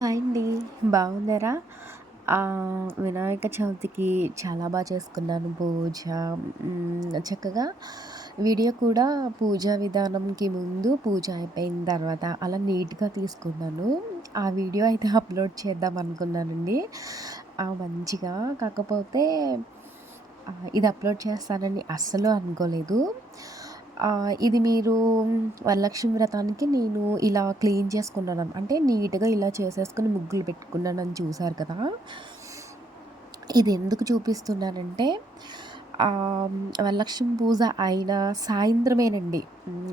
Hi అండి. బాగున్నారా? వినాయక చవితికి చాలా చేసుకున్నాను పూజ. చక్కగా వీడియో కూడా పూజా విధానంకి ముందు, పూజ అయిపోయిన తర్వాత అలా నీట్‌గా తీసుకున్నాను. ఆ వీడియో అయితే అప్‌లోడ్ చేద్దాం అనుకున్నానండి. మంచిగా. కాకపోతే ఇది అప్‌లోడ్ చేస్తానని అస్సలు అనుకోలేదు. ఇది మీరు వరలక్ష్మి వ్రతానికి నేను ఇలా క్లీన్ చేసుకున్నాను. అంటే నీట్‌గా ఇలా చేసేసుకొని ముగ్గులు పెట్టుకున్నానని చూసారు కదా! ఇది ఎందుకు చూపిస్తున్నానంటే వరలక్ష్మి పూజ అయిన సాయంత్రమేనండి.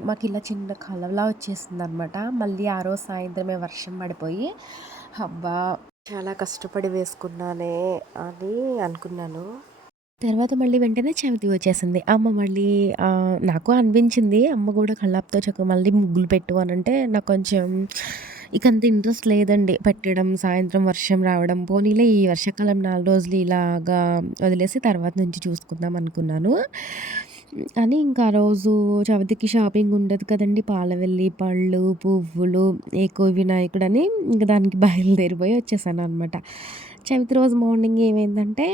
మాకిలా చిన్న కలవలా వచ్చేసిందనమాట. మళ్ళీ ఆ రోజు సాయంత్రమే వర్షం పడిపోయి, అబ్బా! చాలా కష్టపడి వేసుకున్నానే అని అనుకున్నాను. తర్వాత మళ్ళీ వెంటనే చవితి వచ్చేసింది. అమ్మ మళ్ళీ నాకు అనిపించింది అమ్మ గూడా కల్లాపుతో చక్కగా మళ్ళీ ముగ్గులు పెట్టు అనంటే నాకు కొంచెం ఇకంత ఇంట్రెస్ట్ లేదండి పెట్టడం. సాయంత్రం వర్షం రావడం, పోనీలే ఈ వర్షాకాలం 4 రోజులు ఇలాగా వదిలేసి తర్వాత నుంచి చూసుకుందాం అనుకున్నాను. అని ఇంకా ఆ రోజు చవితికి షాపింగ్ ఉండదు కదండీ! పాలవెల్లి, పళ్ళు, పువ్వులు, ఏకో వినాయకుడని ఇంక దానికి బయలుదేరిపోయి వచ్చేసాననమాట. చవితి రోజు మార్నింగ్ ఏమైందంటే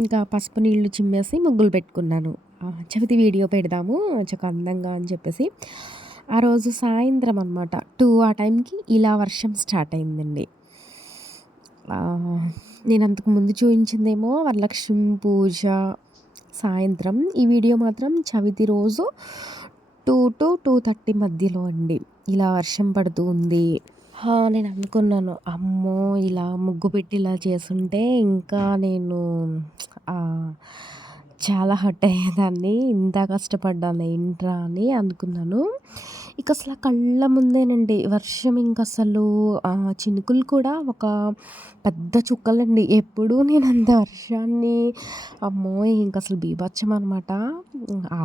ఇంకా పసుపు నీళ్లు చిమ్మేసి ముగ్గులు పెట్టుకున్నాను. చవితి వీడియో పెడదాము చక్కగా అందంగా అని చెప్పేసి. ఆ రోజు సాయంత్రం అనమాట 2 ఆ టైంకి ఇలా వర్షం స్టార్ట్ అయిందండి. నేను అంతకు ముందు చూయించిందేమో వరలక్ష్మి పూజ సాయంత్రం. ఈ వీడియో మాత్రం చవితి రోజు 2-2:30 మధ్యలో అండి. ఇలా వర్షం పడుతూ ఉంది. నేను అనుకున్నాను, అమ్మో! ఇలా ముగ్గు పెట్టి ఇలా చేసుంటే ఇంకా నేను ఆహ్, చాలా హర్ట్ అయ్యేదాన్ని. ఇంత కష్టపడ్డాను ఏంట్రా అని అనుకున్నాను. ఇక అసల కళ్ళ ముందేనండి వర్షం ఇంకసలు చినుకులు కూడా ఒక పెద్ద చుక్కలండి. ఎప్పుడూ నేనంత వర్షాన్ని అమ్మో! ఇంకసలు బీభత్సం అనమాట.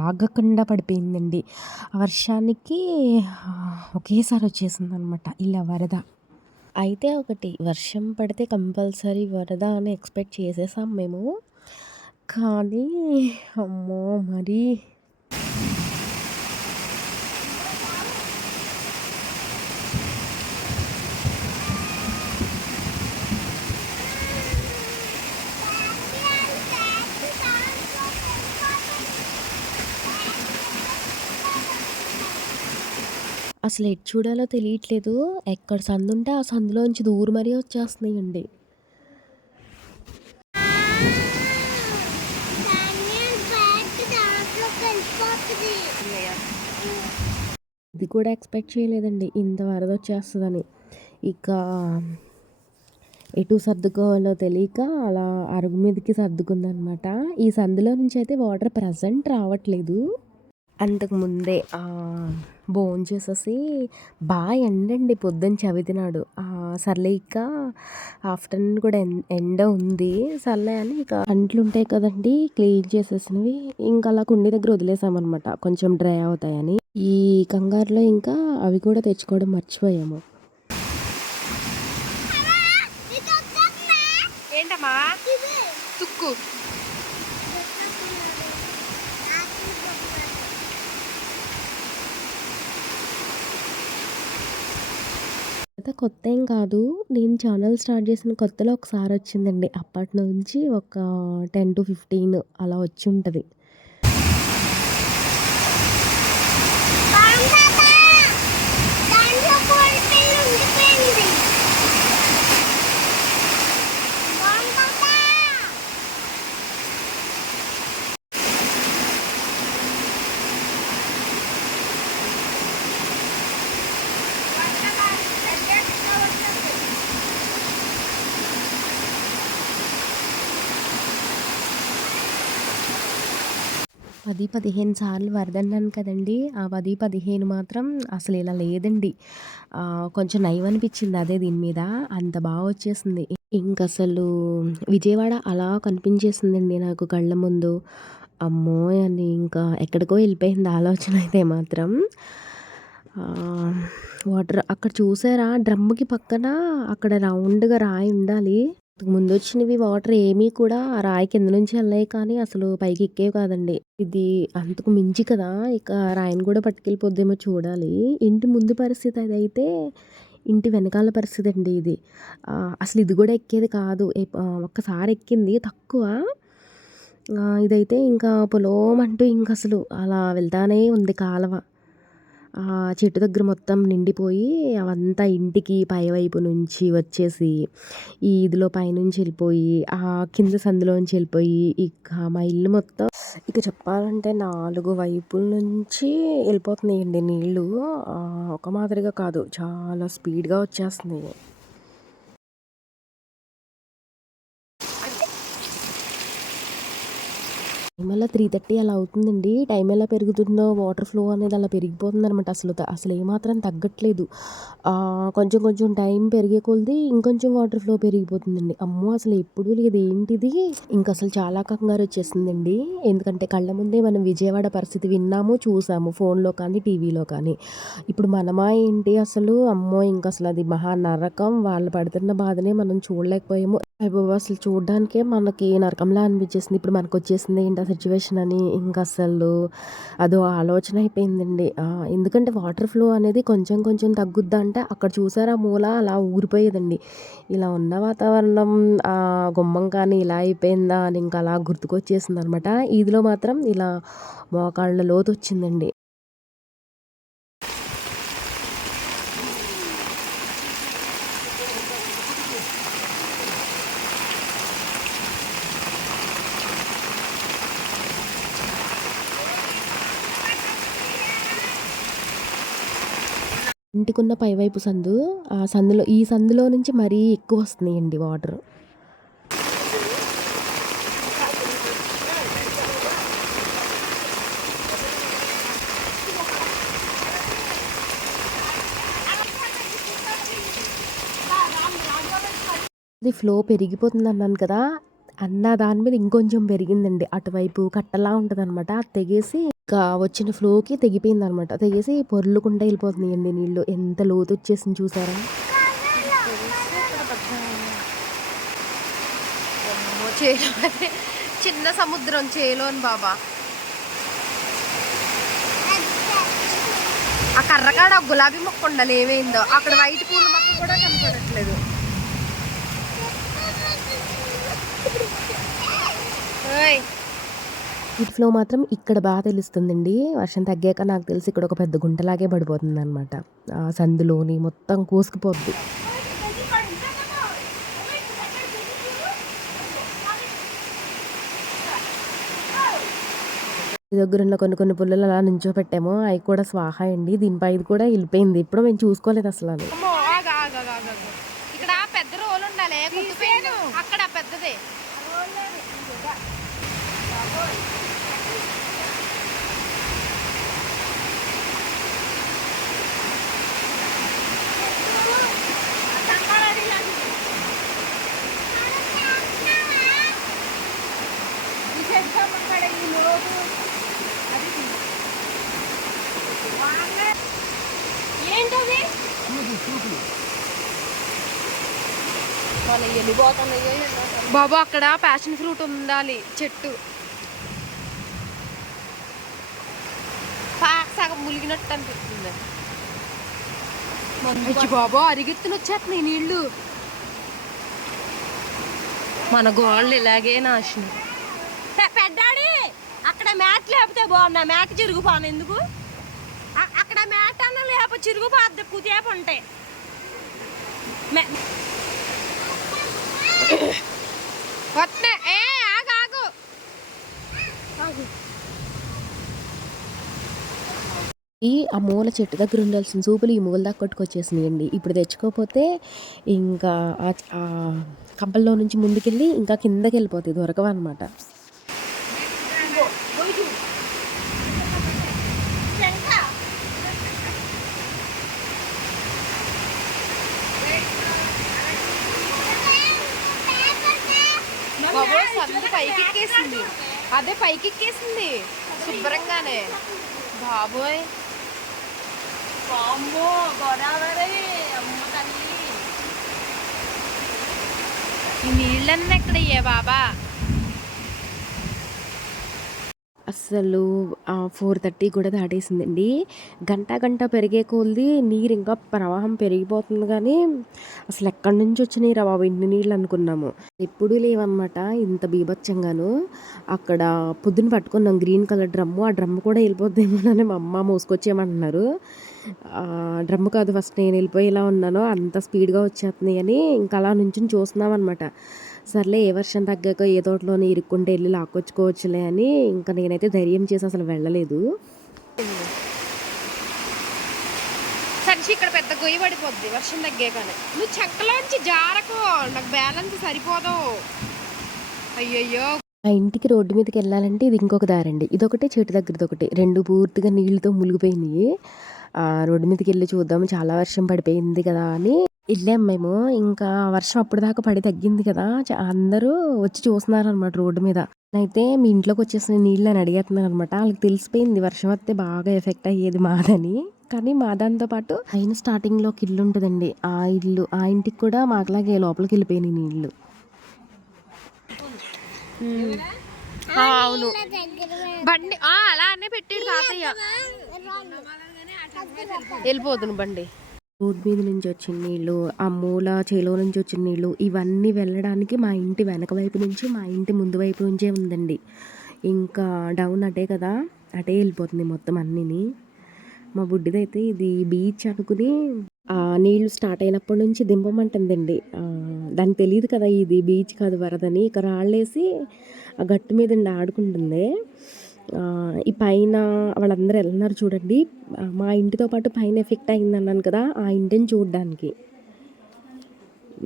ఆగకుండా పడిపోయిందండి. ఆ వర్షానికి ఒకేసారి వచ్చేసిందనమాట ఇలా వరద. అయితే ఒకటి వర్షం పడితే కంపల్సరీ వరద అని ఎక్స్‌పెక్ట్ చేసేసాం మేము. కానీ అమ్మో! మరీ అసలు ఎటు చూడాలో తెలియట్లేదు. ఎక్కడ సందుంటే ఆ సందులోంచి దూరి మరీ వచ్చేస్తున్నాయండి. ఇది కూడా ఎక్స్‌పెక్ట్ చేయలేదండి ఇంత వరదొచ్చేస్తదని. ఇక ఎటు సర్దుకోవాలో తెలియక అలా అరుగు మీదకి సర్దుకుందనమాట. ఈ సందులో నుంచయితే వాటర్ ప్రెజెంట్ రావట్లేదు. అంతకు ముందే భోంచేసేసి ఎండండి పొద్దున్న చవితి నాడు. సర్లే ఇక ఆఫ్టర్‌నూన్ కూడా ఎండ ఉంది. సర్లే అని ఇక అంట్లుంటాయి కదండీ! క్లీన్ చేసేసినవి ఇంక అలా కుండీ దగ్గర వదిలేసామనమాట. కొంచెం డ్రై అవుతాయని. ఈ కంగారులో ఇంకా అవి కూడా తెచ్చుకోవడం మర్చిపోయాము. ఏంటమ్మా? తుక్కు. కొత్తేం కాదు. నేను ఛానల్ స్టార్ట్ చేసిన కొత్తలో ఒకసారొచ్చిందండి. అప్పటినుంచి ఒక 10-15 అలా వచ్చుంటది. ఆ 10, 15 సార్లు వరదన్నాను కదండీ! ఆ 10, 15 మాత్రం అసలు ఇలా లేదండి. కొంచెం నయం అనిపించింది అదే దీని మీద. అంత వచ్చేసింది. ఇంకసలు విజయవాడ అలా కనిపించేసిందండి నాకు కళ్ళ ముందు. అమ్మోయ్! అని ఇంకా ఎక్కడికో వెళ్ళిపోయింది ఆలోచన అయితే మాత్రం. వాటర్ అక్కడ చూసారా డ్రమ్ముకి పక్కన అక్కడ రౌండ్‌గా రాయి ఉండాలి. ముందొచ్చినవి వాటర్ ఏమీ కూడా ఆ రాయి కింద నుంచి ఎళ్ళాయి కానీ అసలు పైకి ఎక్కేవి కాదండి. ఇది అంతకు మించి కదా! ఇక రాయిని కూడా పట్టుకెళ్ళిపోద్దేమో చూడాలి. ఇంటి ముందు పరిస్థితి అదైతే ఇంటి వెనకాల పరిస్థితి అండి ఇది. అసలు ఇది కూడా ఎక్కేది కాదు. ఒక్కసారి ఎక్కింది తక్కువ. ఇదైతే ఇంకా పొలోమంటూ ఇంక అసలు అలా వెళ్తానే ఉంది కాలవ. చెట్టు దగ్గర మొత్తం నిండిపోయి అవంతా ఇంటికి పైవైపు నుంచి వచ్చేసి ఈ ఇదిలో పైనుంచి వెళ్ళిపోయి కింద సందులోంచి వెళ్ళిపోయి ఇక మా ఇల్లు మొత్తం ఇక చెప్పాలంటే 4 వైపుల నుంచి వెళ్ళిపోతున్నాయండి నీళ్ళు. ఒక మాదిరిగా కాదు, చాలా స్పీడ్గా వచ్చేస్తున్నాయి. టైం ఎలా 3:30 అలా అవుతుందండి. టైం ఎలా పెరుగుతుందో వాటర్ ఫ్లో అనేది అలా పెరిగిపోతుందనమాట. అసలు ఏమాత్రం తగ్గట్లేదు. కొంచెం కొంచెం టైం పెరిగే కొలది ఇంకొంచెం వాటర్ ఫ్లో పెరిగిపోతుందండి. అమ్మో! అసలు ఎప్పుడూ లేదు ఏంటిది. ఇంక అసలు చాలా కంగారు వచ్చేసిందండి. ఎందుకంటే కళ్ళ ముందే మనం విజయవాడ పరిస్థితి విన్నాము, చూసాము ఫోన్లో కానీ, టీవీలో కానీ. ఇప్పుడు మనమా ఏంటి అసలు, అమ్మో! ఇంక అసలు అది మహా నరకం. వాళ్ళు పడుతున్న బాధనే మనం చూడలేకపోయాము. అయ్యబాబోయ్! అసలు చూడ్డానికే మనకి నరకంలా అనిపించేసింది. ఇప్పుడు మనకొచ్చేసింది ఏంటి ఆ సిచ్యువేషన్ అని ఇంకసలు అదో ఆలోచన అయిపోయిందండి. ఎందుకంటే వాటర్ ఫ్లో అనేది కొంచెం కొంచెం తగ్గుద్దంటే అక్కడ చూసారా మూల అలా ఊరిపోయేదండి. ఇలా ఉన్న వాతావరణం గుమ్మం కానీ ఇలా అయిపోయిందా అని ఇంకా అలా గుర్తుకొచ్చేసిందనమాట. ఈదిలో మాత్రం ఇలా మోకాళ్ళ లోతొచ్చిందండి. ఇంటికున్న పైవైపు సందు. ఈ సందులో నుంచి మరీ ఎక్కువ వస్తున్నాయండి వాటర్. ఇది ఫ్లో పెరిగిపోతుంది అన్నాను కదా! అన్న దాని మీద ఇంకొంచెం పెరిగిందండి. అటువైపు కట్టలా ఉంటదనమాట. అది తెగేసి ఇంకా వచ్చిన ఫ్లోకి తెగిపోయిందనమాట. తెగేసి పొర్లుకుంటా వెళ్ళిపోతున్నాయండి నీళ్ళు. ఎంత లోతొచ్చేసింది చూసారా? చిన్న సముద్రం చేలోని బాబా. ఆ కర్రకాడ గులాబీ మొక్క ఉండాలి ఏమైందో. అక్కడ వైట్ పూల మొక్క కూడా కనపడట్లేదు. హీట్ ఫ్లో మాత్రం ఇక్కడ బాగా తెలుస్తుందండి. వర్షం తగ్గాక నాకు తెలిసి ఇక్కడ ఒక పెద్ద గుంటలాగే పడిపోతుంది అనమాట. సందులోని మొత్తం కోసుకుపోద్ది. దగ్గరున్న కొన్ని పుల్లలు అలా నుంచోపెట్టాము. అవి కూడా స్వాహ అండి. దీనిపై ఇది కూడా వెళ్ళిపోయింది. ఇప్పుడు మేము చూసుకోలేదు అసలు అది. ఇక్కడ పెద్ద రోలు ఉండాలి. అక్కడ పెద్దదే ఏంటది? బాబు అక్కడ ప్యాషన్ ఫ్రూట్ ఉండాలి చెట్టు. సగం ములిగినట్టు అనిపిస్తుంది. బాబా అరిగెత్తున వచ్చేస్తున్నాయి నీళ్ళు. మన గోళ్ళు ఇలాగే నాశనం. పెద్దాడి అక్కడ మ్యాట్ లేకపోతే బాగున్నా. మ్యాట్ చిరుగుపోను ఎందుకు? అక్కడ మ్యాట్ అన్న లేకపోతే చిరుగుపోద్ది. కుదేపు ఉంటాయి. ఆ మూల చెట్టు దగ్గర ఉండాల్సిన సూపులు ఈ మూల దాకా కొట్టుకొచ్చేసినాయండి. ఇప్పుడు తెచ్చుకోకపోతే ఇంకా కంపల్లో నుంచి ముందుకెళ్ళి ఇంకా కిందకి వెళ్ళిపోతాయి, దొరకవన్నమాట. పైకి ఎక్కేసింది. అదే పైకి ఎక్కేసింది శుభ్రంగానే. బాబోయ్ అమ్మో గోదావరి అమ్మ తల్లి. ఈ నీళ్ళన్నీ ఎక్కడయ్యా బాబా? అస్సలు 4:30 కూడా దాటేసిందండి. గంట పెరిగే కొద్దీ నీరు ఇంకా ప్రవాహం పెరిగిపోతుంది కానీ అసలు ఎక్కడి నుంచి వచ్చినాయిరా బాబు ఇన్ని నీళ్ళు అనుకున్నాము. ఎప్పుడూ లేవన్నమాట ఇంత బీభత్సంగాను. అక్కడ పొద్దున పట్టుకున్నాం గ్రీన్ కలర్ డ్రమ్ము. ఆ డ్రమ్ము కూడా వెళ్ళిపోద్దేమోనని మా అమ్మ మోసుకొచ్చేయమంటున్నారు. డ్రమ్ము కాదు, ఫస్ట్ నేను వెళ్ళిపోయేలా ఉన్నాను, అంత స్పీడ్గా వచ్చేస్తున్నాయి అని ఇంకా అలా నుంచుని చూస్తున్నాం అనమాట. సర్లే ఏ వర్షం తగ్గాక ఏ తోటలోనే ఇరుక్కుంటే వెళ్ళి లాక్కొచ్చుకోవచ్చులే అని ఇంకా నేనైతే ధైర్యం చేసి అసలు వెళ్ళలేదు. సరిచి ఇక్కడ పెద్ద గొయ్యి పడిపోద్ది వర్షం తగ్గాకనే. నువ్వు చెక్కలోంచి జారకు, నాకు బ్యాలెన్స్ సరిపోదు. అయ్యయ్యో. ఆ ఇంటికి రోడ్డు మీదకి వెళ్ళాలంటే ఇది ఇంకొక దారండి. ఇదొకటి చెట్టు దగ్గరది ఒకటి, రెండు పూర్తిగా నీళ్ళతో మునిగిపోయినాయి. రోడ్డు మీదకి వెళ్ళి చూద్దాము, చాలా వర్షం పడిపోయింది కదా అని వెళ్ళాం మేము. ఇంకా వర్షం అప్పుడు దాకా పడి తగ్గింది కదా, అందరూ వచ్చి చూస్తున్నారు అనమాట రోడ్డు మీద. అయితే మీ ఇంట్లోకి వచ్చేసిన నీళ్ళు అని అడిగేస్తున్నారు అనమాట. వాళ్ళకి తెలిసిపోయింది వర్షం వస్తే బాగా ఎఫెక్ట్ అయ్యేది మాదని. కానీ మా దాంతో పాటు పైన స్టార్టింగ్లో ఒక ఇల్లు ఉంటుందండి, ఆ ఇంటికి కూడా మాకులాగే లోపలికి వెళ్ళిపోయినాయి నీళ్ళు. అవును బండి అలా అనే పెట్టాడు తాతయ్య. వెళ్ళిపోతుంది బండి. రోడ్ మీద నుంచి వచ్చిన నీళ్ళు, ఆ మూల చేలో నుంచి వచ్చిన నీళ్ళు, ఇవన్నీ వెళ్ళడానికి మా ఇంటి వెనక వైపు నుంచి మా ఇంటి ముందు వైపు నుంచే ఉందండి. ఇంకా డౌన్ అటే కదా, అటే వెళ్ళిపోతుంది మొత్తం అన్నీని. మా బుడ్డిదైతే ఇది బీచ్ అనుకుని నీళ్ళు స్టార్ట్ అయినప్పటి నుంచి దింపమంటుందండి. దానికి తెలియదు కదా ఇది బీచ్ కాదు వరదని. ఇక రాళ్ళేసి ఆ గట్టు మీద ఆడుకుంటుంది. ఈ పైన వాళ్ళందరూ వెళ్తున్నారు చూడండి. మా ఇంటితో పాటు పైన ఎఫెక్ట్ అయింది అన్నాను కదా, ఆ ఇంటిని చూడడానికి.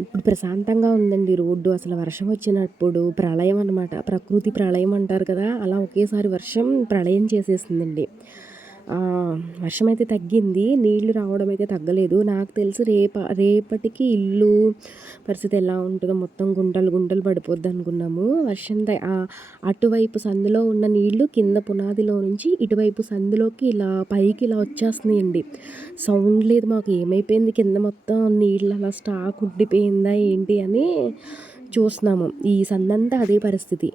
ఇప్పుడు ప్రశాంతంగా ఉందండి రోడ్డు. అసలు వర్షం వచ్చినప్పుడు ప్రళయం అనమాట, ప్రకృతి ప్రళయం అంటారు కదా, అలా ఒకేసారి వర్షం ప్రళయం చేసేసిందండి. వర్షం అయితే తగ్గింది, నీళ్లు రావడం అయితే తగ్గలేదు. నాకు తెలిసి రేపటికి ఇల్లు పరిస్థితి ఎలా ఉంటుందో, మొత్తం గుంటలు పడిపోద్ది అనుకున్నాము. వర్షం అటువైపు సందులో ఉన్న నీళ్లు కింద పునాదిలో నుంచి ఇటువైపు సందులోకి ఇలా పైకి ఇలా వచ్చేస్తున్నాయండి. సౌండ్ లేదు మాకు, ఏమైపోయింది కింద మొత్తం నీళ్ళు అలా స్టాక్ ఉండిపోయిందా ఏంటి అని చూస్తున్నాము. ఈ సందంతా అదే పరిస్థితి.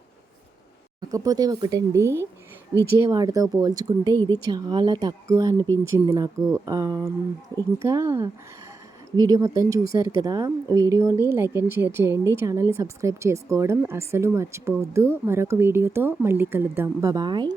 కాకపోతే ఒకటండి, విజయవాడతో పోల్చుకుంటే ఇది చాలా తక్కువ అనిపించింది నాకు. ఇంకా వీడియో మొత్తం చూశారు కదా, వీడియోని లైక్ అండ్ షేర్ చేయండి, ఛానల్ని సబ్స్క్రైబ్ చేసుకోవడం అస్సలు మర్చిపోవద్దు. మరొక వీడియోతో మళ్ళీ కలుద్దాం. బాయ్.